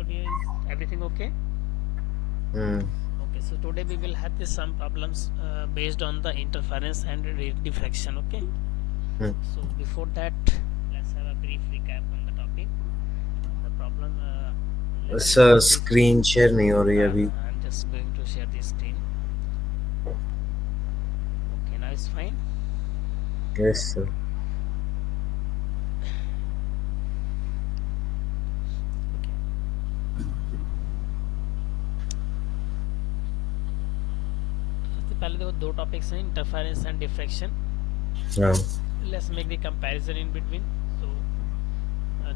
audio is everything okay? Hmm. Okay, so today we will have this some problems based on the interference and diffraction. Okay, Hmm. so before that, let's have a brief recap on the topic. The problem. Let's sir discuss this. Screen share नहीं हो रही है अभी. I'm just going to share the screen. Okay, now it's fine. Yes sir. Okay. सबसे पहले देखो दो topics हैं इंटरफेरेंस एंड डिफ्रैक्शन. हाँ. Let's make the comparison in between. So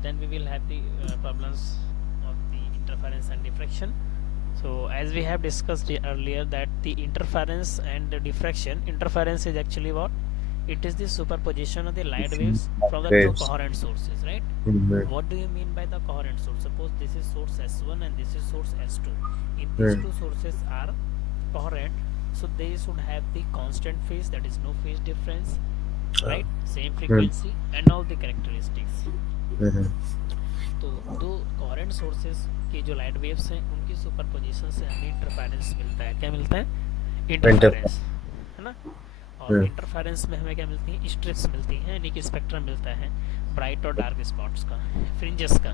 then we will have the problems of the interference and diffraction. So as we have discussed earlier that the interference and the diffraction, interference is actually what? It is the superposition of the light waves from the two waves. coherent sources, right? Hmm. What do you mean by the coherent source? Suppose this is source S1 and this is source S2. If these hmm. two sources are coherent, so they should have the constant phase, that is no phase difference, right? Same hmm. frequency and all the characteristics. हम्म. तो दो coherent sources की जो light waves हैं उनकी superposition से हमें interference मिलता है. क्या मिलता है? इंटर. इंटरफेरेंस, है ना. और हम्म. इंटरफेरेंस में हमें क्या मिलती है? स्ट्रिप्स मिलती हैं, यानी कि स्पेक्ट्रम मिलता है ब्राइट और डार्क स्पॉट्स का, फ्रिंजेस का.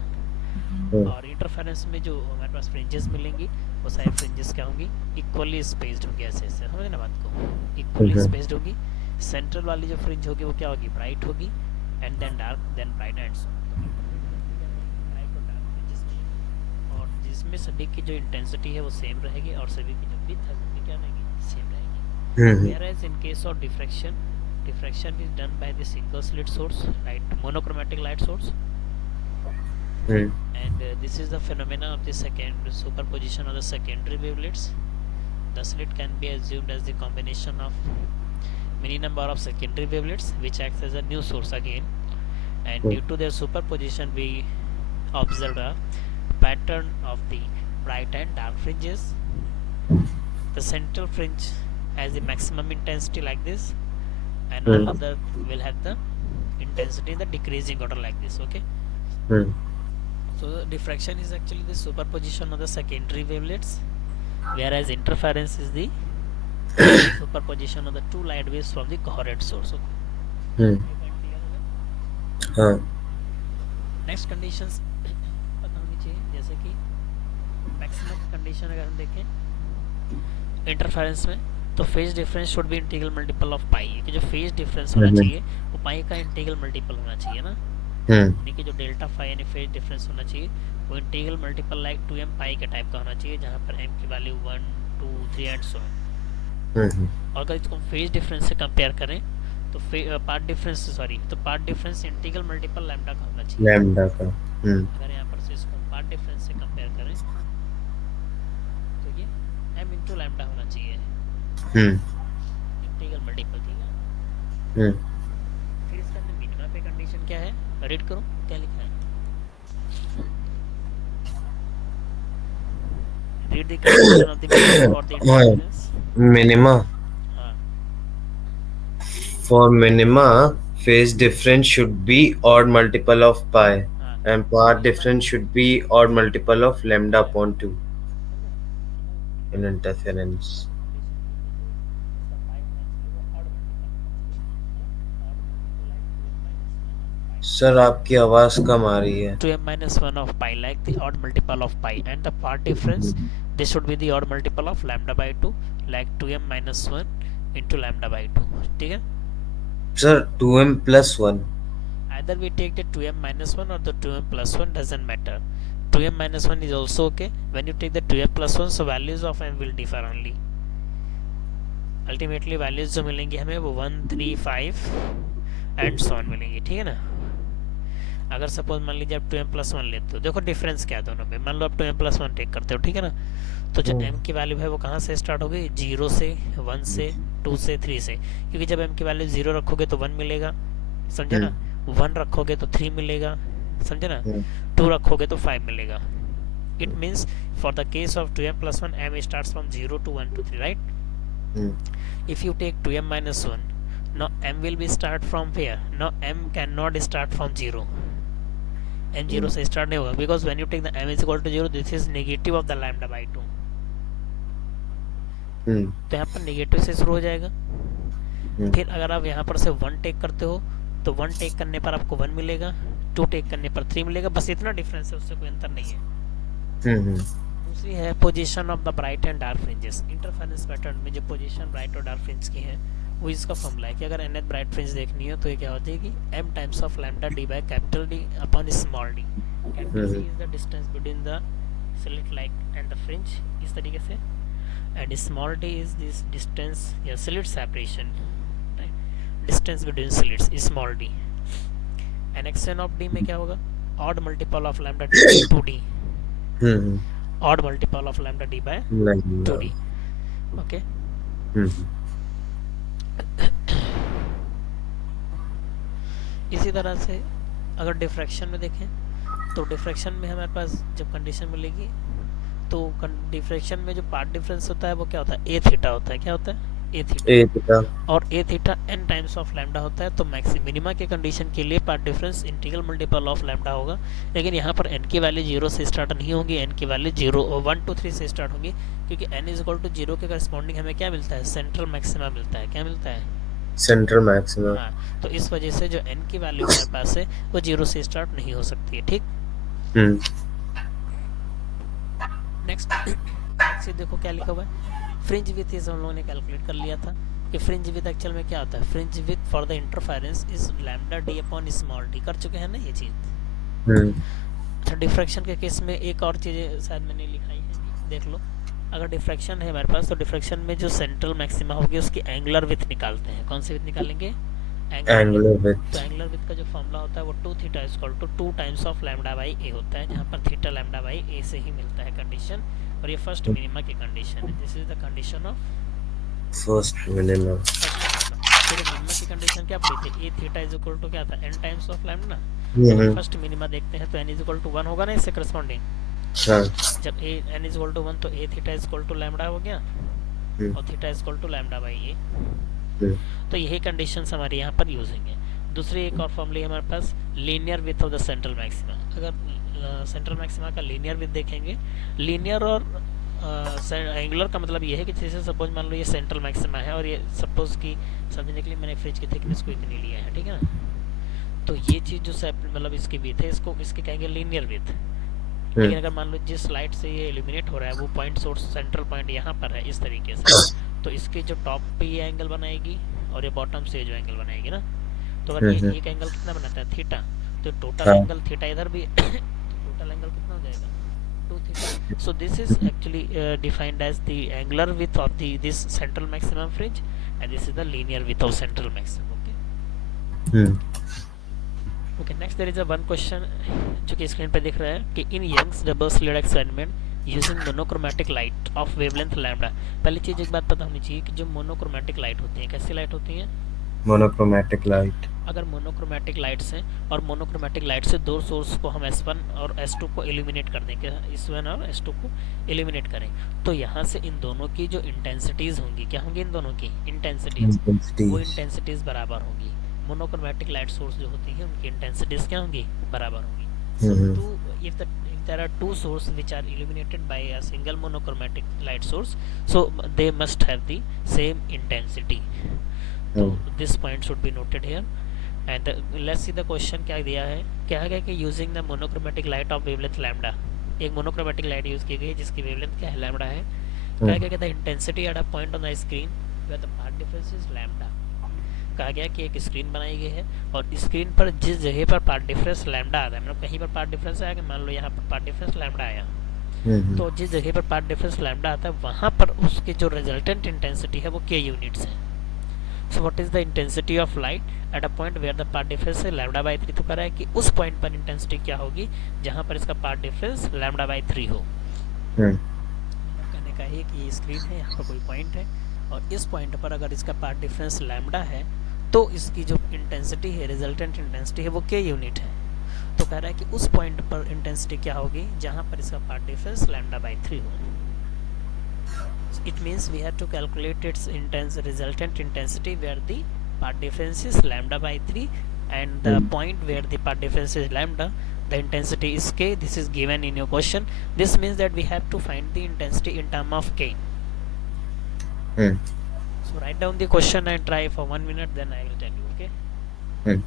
हम्म. और इंटरफेरेंस में जो हमारे पास फ्रिंजेस मिलेंगी वो सारी फ्रिंजेस क्या होंगी? इक्वली स्पेस्ड होंगी. ऐसे ऐसे समझ ना बात को, इक्वली हम्म. स्पेस्ड होगी. सेंट्रल वाली जो फ्रिंज होगी वो क्या होगी? ब्राइट होगी, and then dark, then bright and so. Bright और डार्क फ्रिंजेस मिलेंगी और जिसमें सभी की जो इंटेंसिटी है वो सेम रहेगी और सभी की जो विड्थ है वो भी क्या रहेगी? सेम रहेगी. हम्म. Whereas in case of diffraction, diffraction is done by the single slit source, right? Monochromatic light source. Hmm. And this is the phenomena of the second superposition of the secondary wavelets. The slit can be assumed as the combination of many number of secondary wavelets which acts as a new source again, and due to their superposition we observed a pattern of the bright and dark fringes. The central fringe has the maximum intensity like this, and all hmm. other will have the intensity in the decreasing order like this. Okay, hmm. so the diffraction is actually the superposition of the secondary wavelets, whereas interference is the superposition of the two light waves from the coherent source. Okay, हम्म. ये point clear हो गया? हाँ. Next conditions पता होनी चाहिए, जैसे कि maximum condition अगर हम देखें इंटरफेरेंस में, तो phase difference should be integral multiple of pi. कि जो फेज डिफरेंस होना हम्म. चाहिए वो पाई का इंटीग्रल मल्टीपल होना चाहिए ना. हम्म. यानी कि जो डेल्टा फाई यानी फेज डिफरेंस होना चाहिए वो इंटीग्रल मल्टीपल लाइक 2m पाई के टाइप का होना चाहिए, जहाँ पर m की वैल्यू 1 2 3 एंड सो. हम्म. और अगर इसको फेज डिफरेंस से कंपेयर करें तो पार्ट डिफरेंस, सॉरी, तो part difference integral multiple lambda का होना चाहिए. लैम्डा का. हम्म. अगर यहाँ पर से इसको पार्ट डिफरेंस से कंपेयर करें तो ये m इंटू लैम्डा होना चाहिए, हम्म. Integral multiple. ठीक है, हम्म. फिर इसके अंदर मिनिमा पे कंडीशन क्या है? रीड करो क्या लिखा है. Read the condition of the minima for the हाँ. इंटरफेरेंस. मिनिमा. हाँ. For minima, phase difference should be odd multiple of pi, हाँ, and तो path ये बात difference should be odd multiple of lambda lambda upon 2 समझे. मतलब in minima interference. Condition के लिए जो इसका पाई होना चाहिए वो ऑड मल्टीपल होना चाहिए, है ना. Odd multiple like 2m minus one of pi. Sir आपकी आवाज कम आ रही है. 2m minus 1 of pi, like the odd multiple of pi, and the part difference, this should be the odd multiple of lambda by 2, like 2m minus 1 into lambda by 2. ठीक है, Sir 2m plus 1. either we take the 2m minus 1 or the 2m plus 1, doesn't matter. 2m minus 1 is also okay. When you take the 2m plus 1, so values of m will differ only. Ultimately values जो मिलेंगी हमें वो 1 3 5 and so on मिलेंगी. ठीक है ना. अगर suppose मान लीजिए आप 2m प्लस वन लेते हो, देखो डिफरेंस क्या है दोनों में. मान लो आप 2m प्लस वन टेक करते हो, ठीक है ना. तो जो m की वैल्यू है वो कहाँ से स्टार्ट होगी? 0 से, 1 से, 2 से, 3 से. क्योंकि जब m की वैल्यू 0 रखोगे तो 1 मिलेगा, समझे ना. 1 रखोगे तो 3 मिलेगा, समझे ना. 2 रखोगे तो 5 मिलेगा. It means for the case of 2m plus one m starts from 0 to 1 to 3, right? If you take 2m minus 1, now m will be start from where? Now m cannot start from 0. M zero से start नहीं होगा, because when you take the m is equal to zero this is negative of the lambda by 2, तो यहाँ पर negative से शुरू हो जाएगा। फिर अगर आप यहाँ पर से 1 टेक करते हो तो 1 टेक करने पर आपको 1 मिलेगा, 2 टेक करने पर 3 मिलेगा, बस इतना डिफरेंस है, उससे कोई अंतर नहीं है। दूसरी है position of the bright and dark fringes. Interference pattern में जो पोजीशन ब्राइट और डार्क फ्रिंज की है वो इसका फॉर्मूला है कि अगर nth ब्राइट फ्रिंज देखनी हो तो ये क्या होती है कि m times of lambda d by capital D upon small d। Capital D is the distance between the slit like and the fringe, इस तरीके से, and small d is this distance या slit separation, distance between slits, small d। And extent of d में क्या होगा, odd multiple of lambda d by 2d, odd multiple of lambda d by 2d। Okay, इसी तरह से अगर diffraction में देखें तो डिफ्रैक्शन में हमारे पास जब कंडीशन मिलेगी तो डिफ्रैक्शन में जो पार्ट डिफरेंस होता है वो क्या होता है, ए थीटा होता है। क्या होता है, ए थीटा, और a theta n times of lambda होता है। तो मिनिमा के कंडीशन के लिए part difference integral multiple of lambda होगा, लेकिन यहाँ पर n की वैल्यू 0 से स्टार्ट नहीं होगी, n की वैल्यू 0 1 2 3 से स्टार्ट होगी, क्योंकि n इज इक्वल टू 0 के करस्पॉन्डिंग हमें क्या मिलता है, सेंट्रल मैक्सिमा मिलता है। क्या मिलता है, सेंट्रल मैक्सिमा। हाँ, तो इस वजह से जो n की वैल्यू हमारे पास है वो 0 से स्टार्ट नहीं हो सकती है। ठीक, नेक्स्ट देखो क्या लिखा हुआ है, फ्रिंज विथ इज हम लोगों ने कैलकुलेट कर लिया था कि फ्रिंज विथ एक्चुअल में क्या होता है, fringe with for the interference is lambda D upon small D, कर चुके हैं ना ये चीज़। अच्छा, डिफ्रैक्शन के केस में एक और चीज़ें शायद मैंने लिखाई है, देख लो। अगर डिफ्रैक्शन है हमारे पास तो डिफ्रैक्शन में जो सेंट्रल मैक्सिमा होगी उसकी एंगुलर विथ निकालते हैं। कौन सी विथ निकालेंगे, एंगुलर विथ। तो एंगुलर विथ का जो फॉर्मूला होता है वो 2 theta is equal to 2 times of lambda by a होता है, जहाँ पर थीटा लैम्डा बाई ए से ही मिलता है कंडीशन, और ये फर्स्ट मिनिमा की कंडीशन है। This is the condition of first minima. फिर मिनिमा की कंडीशन क्या पड़ी थी, ए थीटा इज इक्वल टू क्या था, n टाइम्स ऑफ लैम्डा। जब फर्स्ट मिनिमा देखते हैं तो n इज इक्वल टू 1 होगा ना इससे करस्पॉन्डिंग, जब n इज इक्वल टू 1 तो a theta is equal to lambda हो गया, और theta is equal to lambda by a. तो यही कंडीशंस हमारे यहाँ पर यूज होंगे। दूसरी एक और फॉर्मूला है हमारे पास, linear width of the central maxima. अगर सेंट्रल मैक्सिमा का लीनियर विथ देखेंगे, लीनियर और एंगुलर का मतलब ये है कि जैसे सपोज मान लो ये सेंट्रल मैक्सिमा है और ये सपोज की समझने के लिए मैंने फ्रिज की थिकनेस को इतनी लिया है, ठीक है ना, तो ये चीज़ जो मतलब इसकी विथ है इसको इसके कहेंगे लीनियर विथ। लेकिन अगर मान लो जिस लाइट से ये इल्यूमिनेट हो रहा है वो पॉइंट सोर्स सेंट्रल पॉइंट यहाँ पर है इस तरीके से, तो इसके जो टॉप पे ये एंगल बनाएगी और ये बॉटम से जो एंगल बनाएगी ना, तो अगर ये एक एंगल कितना बनाता है, थीटा, तो टोटल एंगल थीटा इधर भी टोटल एंगल कितना हो जाएगा, 2 theta. So this is actually defined as the angular width of this central maximum fringe, and this is the linear width of central maximum. Okay, okay, next there is a one question जो कि screen पे दिख रहा है कि in Young's double slit experiment using monochromatic light of wavelength lambda. पहली चीज एक बात पता होनी चाहिए कि जो मोनोक्रोमैटिक लाइट होती है, कैसी लाइट होती है, मोनोक्रोमैटिक लाइट। अगर मोनोक्रोमैटिक लाइट्स हैं और मोनोक्रोमैटिक लाइट से दो सोर्स को हम S1 और S2 को एलिमिनेट कर दें, S1 और S2 को एलिमिनेट करें, तो यहाँ से इन दोनों की जो इंटेंसिटीज होंगी, क्या होंगी, इन दोनों की इंटेंसिटीज, वो इंटेंसिटीज बराबर होंगी। मोनोक्रोमैटिक लाइट सोर्स जो होती है उनकी इंटेंसिटीज क्या होंगी, बराबर होंगी। So if there are two sources which are illuminated by a single monochromatic light source, so they must have the same intensity. So this point should be noted here. And let's see the question क्या दिया है, क्या है कि using the monochromatic light of wavelength lambda, एक monochromatic light use की गई जिसकी wavelength क्या है, lambda है। क्या है कि the intensity at a point on the screen where the path difference is lambda। कहा गया कि एक स्क्रीन बनाई गई है और स्क्रीन पर जिस जगह पर पार्ट डिफरेंस लैम्डा आता है, मतलब कहीं पर पार्ट डिफरेंस आया कि मान लो यहाँ पर पार्ट डिफरेंस लैम्डा आया, तो जिस जगह पर पार्ट डिफरेंस लैम्डा आता है वहाँ पर उसके जो रिजल्टेंट इंटेंसिटी है वो के यूनिट्स है। So what is the intensity of light at a point where the path difference है लैम्डा बाई 3। तो कह रहा है कि उस पॉइंट पर इंटेंसिटी क्या होगी जहाँ पर इसका पार्ट डिफरेंस लैम्डा बाई 3 हो। कहने का है कि ये स्क्रीन है, यहाँ पर कोई पॉइंट है और इस पॉइंट पर अगर इसका पार्ट डिफरेंस लैम्डा है तो इसकी जो इंटेंसिटी है, रिजल्टेंट इंटेंसिटी है, वो के यूनिट है। तो कह रहा है कि उस पॉइंट पर इंटेंसिटी क्या होगी जहाँ पर इसका पार्ट डिफरेंस लैम्डा बाई 3 हो। It means we have to calculate its resultant intensity where the path difference is lambda by 3 and the point where the path difference is lambda, the intensity is k. This is given in your question. This means that we have to find the intensity in term of k. Hmm. So write down the question and try for 1 minute, then I will tell you. Okay. Hmm.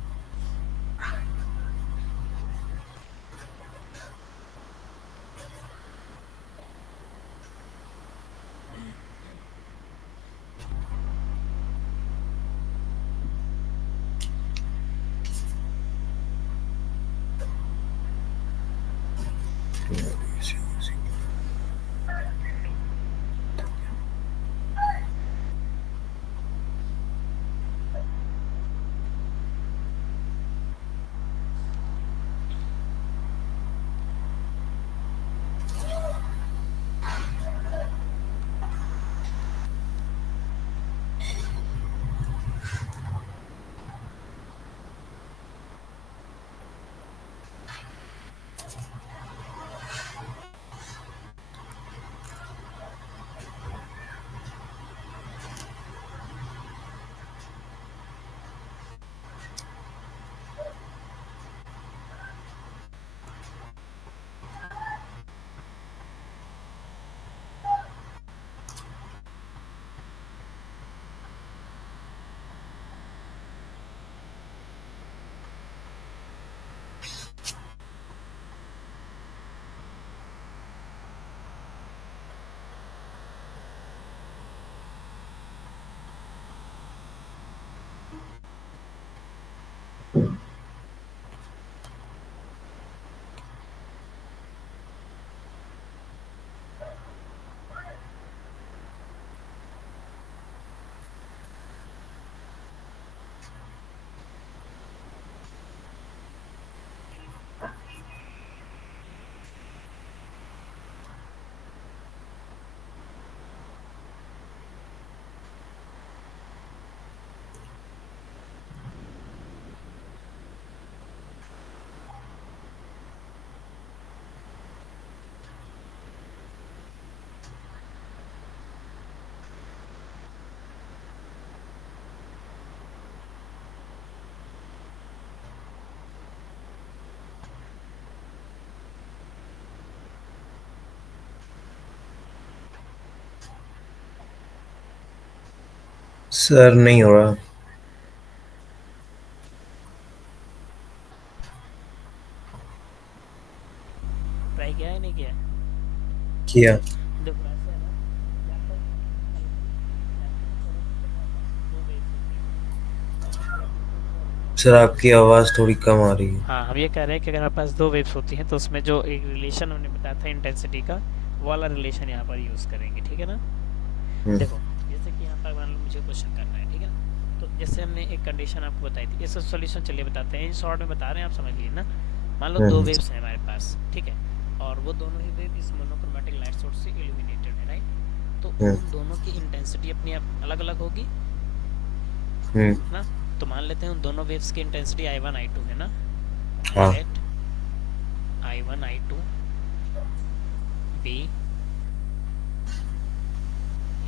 Sir नहीं हो रहा। Try किया है नहीं किया? किया। देखो ऐसे है ना, यहाँ पर दो waves होती हैं, एक इनपुट और एक सर आउटपुट। आपकी आवाज़ थोड़ी कम आ रही है। हाँ, हम ये कह रहे हैं कि अगर हमारे पास दो वेव्स होती हैं तो उसमें जो एक रिलेशन हमने बताया था इंटेंसिटी का, वो वाला रिलेशन यहाँ पर यूज़ करेंगे। ठीक है ना? हम्म। देखो जैसे कि यहाँ पर मान लो मुझे क्वेश्चन करना है, ठीक है ना? तो जैसे हमने एक कंडीशन आपको बताई थी, इसका सॉल्यूशन चलिए बताते हैं, इन शॉर्ट में बता रहे हैं, आप समझ लीजिए ना। मान लो दो हम्म। वेव्स हैं हमारे पास, ठीक है, और वो दोनों ही वेव इस मोनोक्रोमेटिक लाइट सोर्स से इल्यूमिनेटेड है, राइट? तो हम्म। उन दोनों की इंटेंसिटी अपनी अलग अलग होगी हम्म। ना। तो मान लेते हैं उन दोनों वेव्स की इंटेंसिटी I1 I2 है ना। हाँ। Let I1 I2 be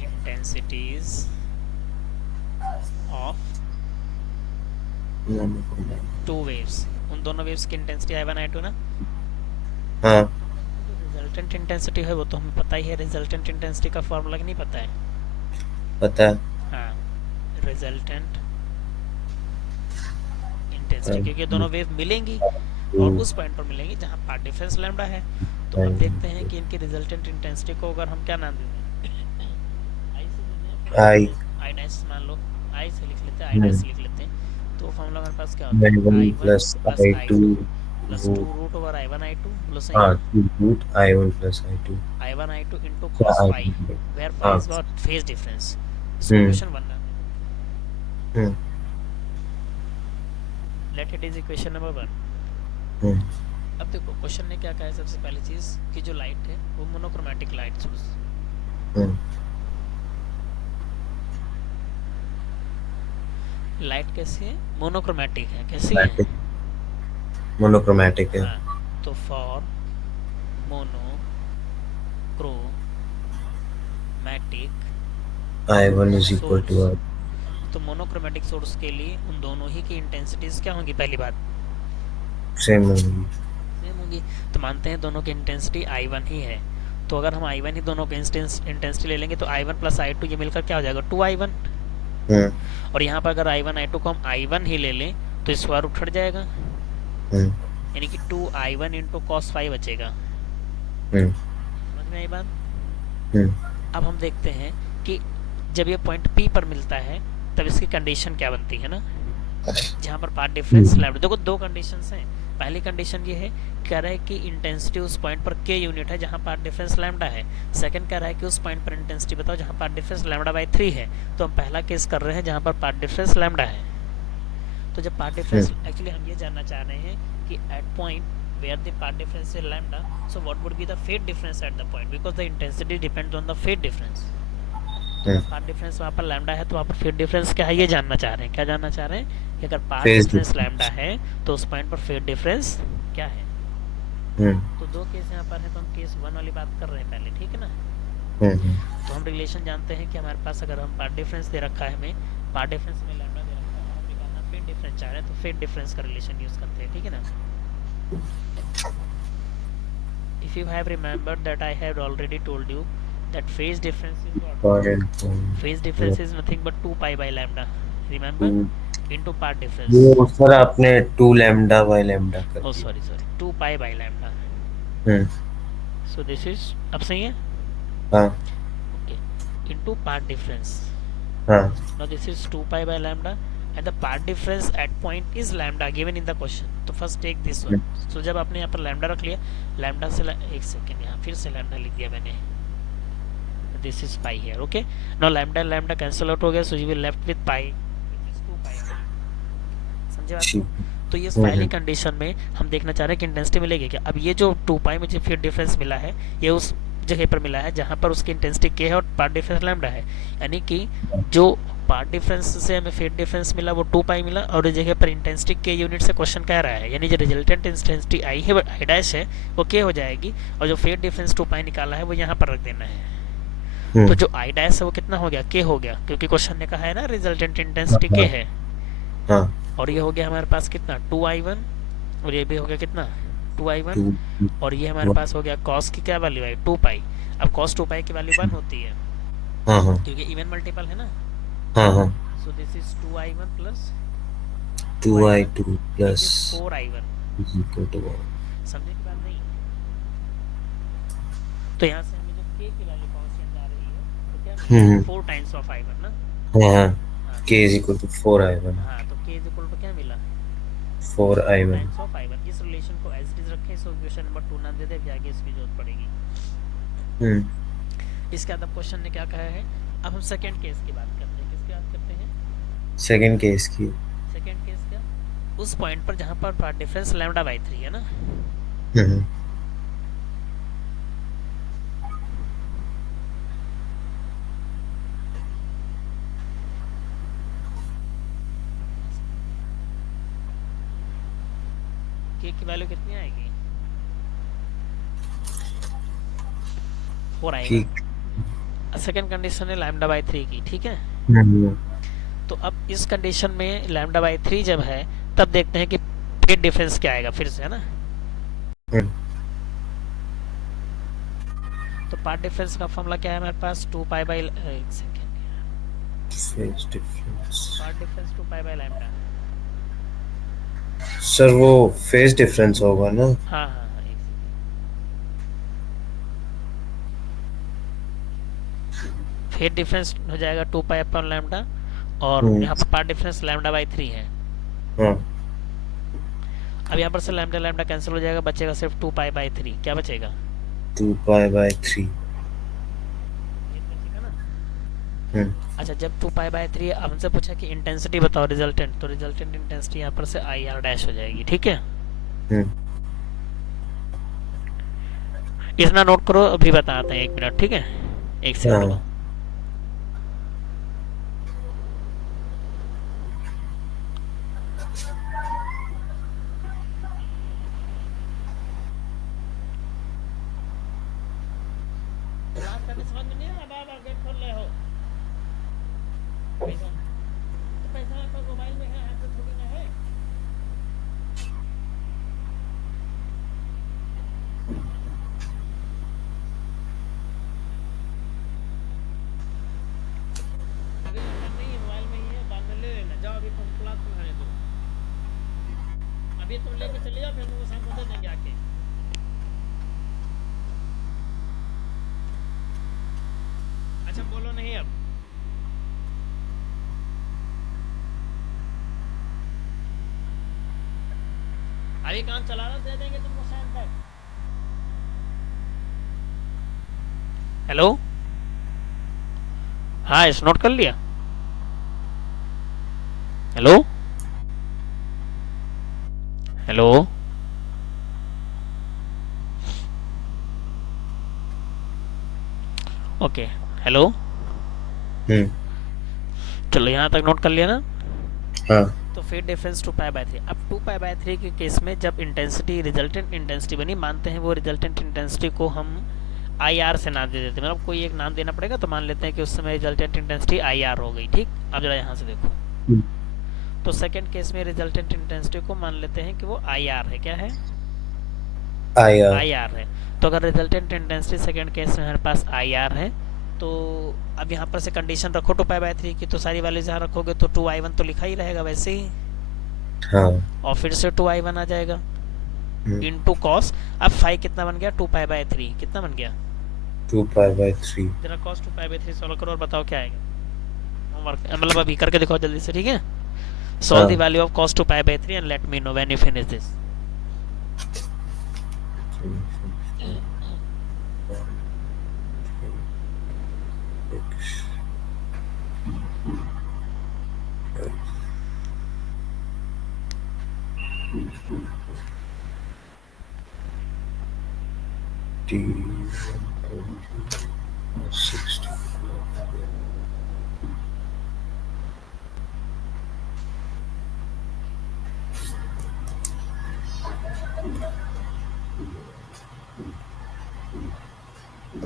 intensities of two waves. उन दोनों वेव्स की इंटेंसिटी I1 I2 ना। हाँ जो रिजल्टेंट इंटेंसिटी है वो तो हमें पता ही है, रिजल्टेंट इंटेंसिटी का फॉर्मूला नहीं पता है? पता है। हाँ, रिजल्टेंट इंटेंसिटी, क्योंकि दोनों वेव मिलेंगी और उस पॉइंट पर मिलेंगी जहाँ पार्ट डिफरेंस लैम्डा है। तो अब देखते हैं कि इनकी रिजल्टेंट इंटेंसिटी को अगर हम क्या नाम देते हैं, आई से देते हैं, फिर आई। आई डैश मान लो, आई से लिख लेते हैं, आई डैश लिख लेते हैं। तो फॉर्मूला हमारे पास क्या होता आई है, one I one plus plus I I two two plus two root. Root over I one I two, बोलो सही हाँ है। Two root I one plus I two. I one I two into क्या cos I phi, one? Where phi हाँ। Is got phase difference. इसको hmm. Question बनना, hmm. Let it is equation number 1। Hmm. अब देखो question ने क्या कहा है, सबसे पहली चीज कि जो लाइट है वो मोनोक्रोमेटिक लाइट सोर्स। हम्म। लाइट कैसी है, मोनोक्रोमेटिक है, कैसी है? मोनोक्रोमैटिक है। हाँ, तो for monochromatic I one is equal to source, I. तो मोनोक्रोमेटिक सोर्स के लिए उन दोनों ही की इंटेंसिटीज क्या होंगी, पहली बात सेम होगी। सेम होंगी। तो मानते हैं दोनों की इंटेंसिटी I1 ही है, तो अगर हम I1 ही दोनों की इंटेंसिटी ले लेंगे तो I1 प्लस I2 ये मिलकर क्या हो जाएगा 2I1। हम्म और यहाँ पर अगर I1 I2 को हम I1 ही ले लें तो स्क्वायर रूट हट जाएगा, हम्म यानी कि 2I1 इंटू कॉस फाइव बचेगा। हम्म समझ में आई बात? हम्म अब हम देखते हैं कि जब ये पॉइंट P पर मिलता है तब इसकी कंडीशन क्या बनती है ना, जहाँ पर पाथ डिफरेंस लैम्डा। देखो दो कंडीशंस हैं। पहली कंडीशन ये है, कह रहा है कि इंटेंसिटी उस पॉइंट पर k यूनिट है जहाँ पाथ डिफरेंस लैम्डा है। सेकंड कह रहा है कि उस पॉइंट पर इंटेंसिटी बताओ जहाँ पाथ डिफरेंस लैम्डा बाई 3 है। तो हम पहला केस कर रहे हैं जहाँ पर पाथ डिफरेंस लैम्डा है। तो जब पाथ डिफरेंस, एक्चुअली हम ये जानना चाह रहे हैं कि at point where the path difference is lambda, so what would be the phase difference at the point, because the intensity depends on the phase difference। तो अगर पाथ डिफरेंस वहाँ पर लैम्डा है तो वहाँ पर फेज डिफरेंस क्या है ये जानना चाह रहे हैं। क्या जानना चाह रहे हैं कि अगर पाथ फेज डिफरेंस लैम्डा है तो उस पॉइंट पर फेज डिफरेंस क्या है। हम्म तो दो केस यहाँ पर है, तो हम केस 1 वाली बात कर रहे हैं पहले, ठीक है ना। हम्म तो हम रिलेशन जानते हैं कि हमारे पास अगर हम पाथ डिफरेंस दे रखा है, हमें पाथ डिफरेंस में लैम्डा दे रखा है, हम निकालना फेज डिफरेंस चाह रहे हैं, तो फेज डिफरेंस का रिलेशन यूज करते हैं, ठीक है ना। If you have remembered that I had already told you that phase difference is what? Phase difference is nothing but 2 pi by lambda. Remember? Into path difference. वो sir आपने 2 lambda by lambda कर Oh दिया। sorry, 2 pi by lambda. Hmm So this is, अब सही है? हाँ Okay. Into path difference. हाँ Now this is 2 pi by lambda and the path difference at point is lambda given in the question. तो first take this one. So जब आपने यहाँ पर lambda रख लिया, lambda से एक सेकेंड यहाँ फिर से lambda लिख दिया मैंने, this is pi here, okay। Now lambda and lambda cancel out हो गया, so you will left with pi, which is 2 pi only। समझे बात को? ठीक तो ये पहली हम्म कंडीशन में हम देखना चाह रहे हैं कि इंटेंसिटी मिलेगी क्या। अब ये जो 2 पाई मुझे फिर डिफरेंस मिला है, ये उस जगह पर मिला है जहाँ पर उसकी इंटेंसिटी k है और पार्ट डिफरेंस लैम्डा है, यानी कि जो पार्ट डिफरेंस से हमें फेज डिफरेंस मिला वो 2 पाई मिला, और इस जगह पर इंटेंसिटी k यूनिट से क्वेश्चन कह रहा है, यानी जो रिजल्टेंट इंटेंसिटी आई है आई डैश है वो k हो जाएगी, और जो फेज डिफरेंस 2 पाई निकाला है वो यहाँ पर रख देना है। तो जो आई डैश है वो कितना हो गया, k हो गया, क्योंकि क्वेश्चन ने कहा है ना रिजल्टेंट इंटेंसिटी k है। हाँ और ये हो गया हमारे पास कितना 2I1, और ये भी हो गया कितना 2I1, 2 और ये हमारे पास हो गया कॉस की क्या वैल्यू है 2 पाई। अब कॉस 2 पाई की वैल्यू 1 होती है हाँ हाँ क्योंकि इवन मल्टीपल है ना। हाँ हाँ so this is 2I1 plus 2I1 2I2 which plus is 4I1। Is equal to 1। समझे की बात नहीं? तो यहाँ से हमें जो k की वैल्यू कांस्टेंट आ रही है तो क्या मिलेगा 4 टाइम्स ऑफ I1 ना। हाँ हाँ हाँ k is equal to 4I1। हाँ, तो k इज इक्वल टू क्या मिला 4 4I1। Times of I1। इस रिलेशन को एज इट इज रखें, सो क्वेश्चन नंबर 2 ना दे दे, आगे इसकी जरूरत पड़ेगी। इसके बाद अब क्वेश्चन ने क्या कहा है, अब हम सेकंड केस की बात करते हैं। किसकी बात करते हैं? सेकंड केस की। सेकंड केस क्या, उस पॉइंट पर जहां पर पाथ डिफरेंस लैम्डा बाई 3 है ना। हम्म k की वैल्यू कितनी आएगी 4 आएगा। ठीक। सेकंड कंडीशन है लैम्डा बाई 3 की, ठीक है। हम्म तो अब इस कंडीशन में लैम्डा बाई 3 जब है तब देखते हैं कि फेज डिफरेंस क्या आएगा फिर से, है ना। हम्म तो पाथ डिफरेंस का फॉर्मूला क्या है हमारे पास 2 पाई बाई, एक second, phase difference path difference 2 pi by lambda. Sir वो फेज डिफरेंस होगा ना। हाँ हाँ हाँ, एक फेज डिफरेंस हो जाएगा 2 पाई अपॉन लैम्डा, और हम्म यहाँ पर पाथ डिफरेंस लैम्डा बाई 3 है। हाँ अब यहाँ पर से लैम्डा लैम्डा कैंसिल हो जाएगा, बचेगा सिर्फ 2 पाई बाई 3। क्या बचेगा 2π/3। ये बचेगा ना। हम्म अच्छा, जब 2 पाई बाई 3 अब हमसे पूछा कि इंटेंसिटी बताओ रिजल्टेंट, तो रिजल्टेंट इंटेंसिटी यहाँ पर से आई आर डैश हो जाएगी, ठीक है। हम्म इतना नोट करो, अभी बताते हैं 1 मिनट, ठीक है, 1 सेकंड हाँ रुको। क्लास करने समझ में नहीं आ रहा, बार-बार गेट खोल रहे हो। पैसा तो पैसा आपका मोबाइल में है, हाथ में थोड़ी ना है। अभी तुम लेके चले जाओ, फिर तुमको शाम को दे देंगे आके। अच्छा बोलो नहीं अब। अभी काम चला रहा, दे देंगे तुमको शाम तक। हेलो, हाँ इस नोट कर लिया। हेलो हेलो, ओके, हेलो, हम्म। चलो यहाँ तक नोट कर लिया ना। हाँ। तो फिर डिफरेंस 2π/3। अब 2π/3 के केस में जब इंटेंसिटी रिजल्टेंट इंटेंसिटी बनी, मानते हैं वो रिजल्टेंट इंटेंसिटी को हम आई आर से नाम दे देते हैं, मतलब कोई एक नाम देना पड़ेगा, तो मान लेते हैं कि उस समय रिजल्टेंट इंटेंसिटी आई आर हो गई। ठीक, अब जरा यहाँ से देखो, हम्म। तो सेकंड केस में रिजल्टेंट इंटेंसिटी को मान लेते हैं कि वो आई आर है। क्या है? आया। आई आर है। तो अगर रिजल्टेंट इंटेंसिटी सेकंड केस में हमारे पास आई आर है, तो अब यहाँ पर से कंडीशन रखो 2π/3 की, तो सारी वैल्यूज यहाँ रखोगे तो 2i1 तो लिखा ही रहेगा वैसे ही, हाँ। और फिर से 2i1 आ जाएगा हम्म। Into cos. अब फाइव कितना बन गया? 2π/3 कितना बन गया? 2π/3। जरा कॉस 2π/3 सॉल्व करो और बताओ क्या आएगा। होमवर्क मतलब अभी करके दिखाओ जल्दी से, ठीक है। सॉल्व द हाँ। Value of cos 2π/3 and let me know when you finish this. T60.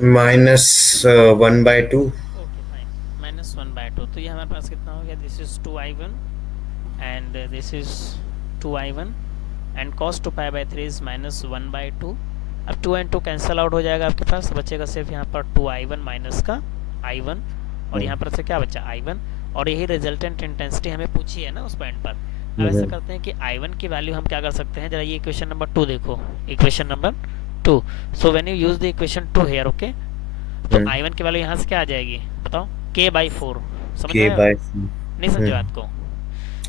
-1/2। Okay fine, -1/2। तो ये हमारे पास कितना हो गया? This is 2i1 and this is 2i1 and cos 2π/3 is -1/2। अब 2 एंड 2 कैंसिल आउट हो जाएगा, आपके पास बचेगा सिर्फ यहाँ पर 2i1 माइनस का i1, और यहाँ पर से क्या बचा? i1। और यही रिजल्टेंट इंटेंसिटी हमें पूछी है ना उस पॉइंट पर। अब ऐसा करते हैं कि i1 की वैल्यू हम क्या कर सकते हैं, जरा ये इक्वेशन नंबर 2 देखो, equation number 2। So when you use the equation 2 here, okay, तो i1 की वैल्यू यहाँ से क्या आ जाएगी बताओ? k/4। समझ में आया? नहीं समझे बात को? तो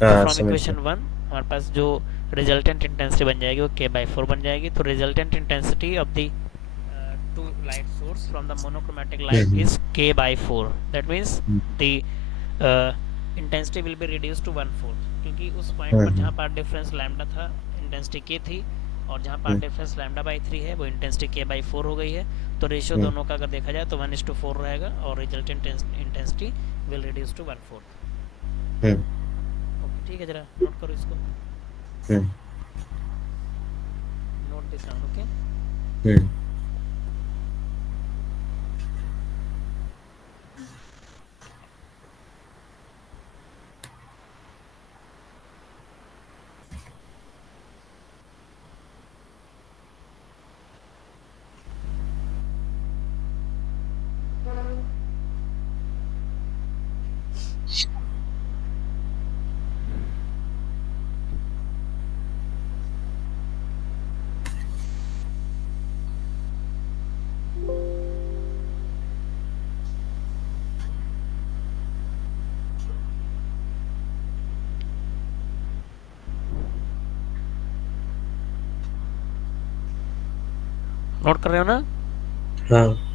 हाँ, फ्रॉम समझ इक्वेशन 1 हमारे पास जो रिजल्टेंट इंटेंसिटी बन जाएगी वो k/4 बन जाएगी। तो resultant intensity of the two light source from the monochromatic light is k/4। That means the intensity will be reduce to 1/4, क्योंकि उस पॉइंट पर जहाँ पर डिफरेंस लैम्डा था इंटेंसिटी k थी, और जहाँ पर डिफरेंस λ/3 है वो इंटेंसिटी k/4 हो गई है। तो रेशियो दोनों का अगर देखा जाए तो 1:4 रहेगा, और resultant intensity will reduce to 1/4। Okay ठीक है, जरा नोट करो इसको, note this down. Okay, note कर रहे हो ना? हाँ।